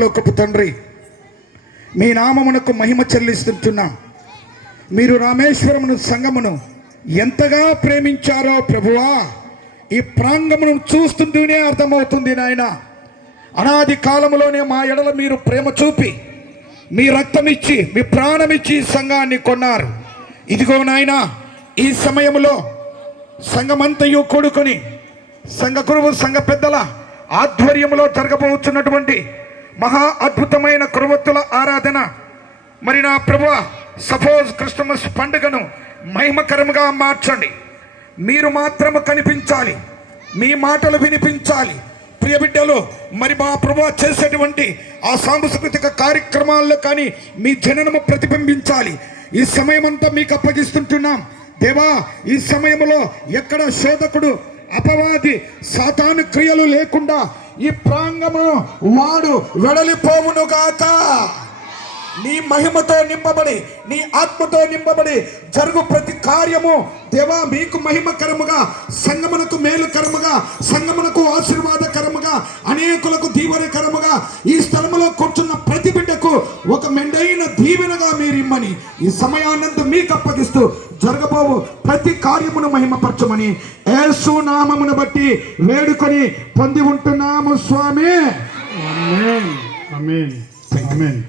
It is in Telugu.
పరలోకపు తండ్రి, మీ నామమునకు మహిమ చెల్లిస్తున్నాం. మీరు రామేశ్వరమును సంఘమును ఎంతగా ప్రేమించారో ప్రభువా, ఈ ప్రాంగమును చూస్తుంటేనే అర్థమవుతుంది నాయన. అనాది కాలములోనే మా ఎడల మీరు ప్రేమ చూపి మీ రక్తమిచ్చి మీ ప్రాణమిచ్చి ఈ సంఘాన్ని కొన్నారు. ఇదిగో నాయన, ఈ సమయంలో సంఘమంతయు కూడుకొని సంఘ గురువు సంఘ పెద్దల ఆధ్వర్యంలో జరగబోతున్నటువంటి మహా అద్భుతమైన కురువత్తుల ఆరాధన, మరి నా ప్రభువా, సపోజ్ క్రిస్టమస్ పండుగను మహిమకరముగా మార్చండి. మీరు మాత్రము కనిపించాలి, మీ మాటలు వినిపించాలి. ప్రియ బిడ్డలు, మరి మా ప్రభువా చేసేటువంటి ఆ సాంస్కృతిక కార్యక్రమాల్లో కానీ మీ జననము ప్రతిబింబించాలి. ఈ సమయం అంతా మీకు అప్పగిస్తుంటున్నాం దేవా. ఈ సమయంలో ఎక్కడ శోధకుడు అపవాది సాతాను క్రియలు లేకుండా ఈ ప్రాంగము వాడు వెడలిపోవునుగాక. నీ మహిమతో నింపబడి నీ ఆత్మతో నింపబడి జరుగు ప్రతి కార్యము దేవా మీకు మహిమకరముగా, సంగమునకు మేలుకరముగా, సంగమునకు ఆశీర్వాదకరముగా, అనేకులకు దీవెనకరముగా, ఈ స్థలములో కూర్చున్న ప్రతి బిడ్డకు ఒక మెండైన దీవెనగా మీరిమ్మని ఈ సమయానందు మీకు అప్పగిస్తూ జరగబోవు ప్రతి కార్యమును మహిమపరచమని యేసు నామమును బట్టి వేడుకొని పొంది ఉంటున్నాము స్వామి. ఆమేన్, ఆమేన్, ఆమేన్.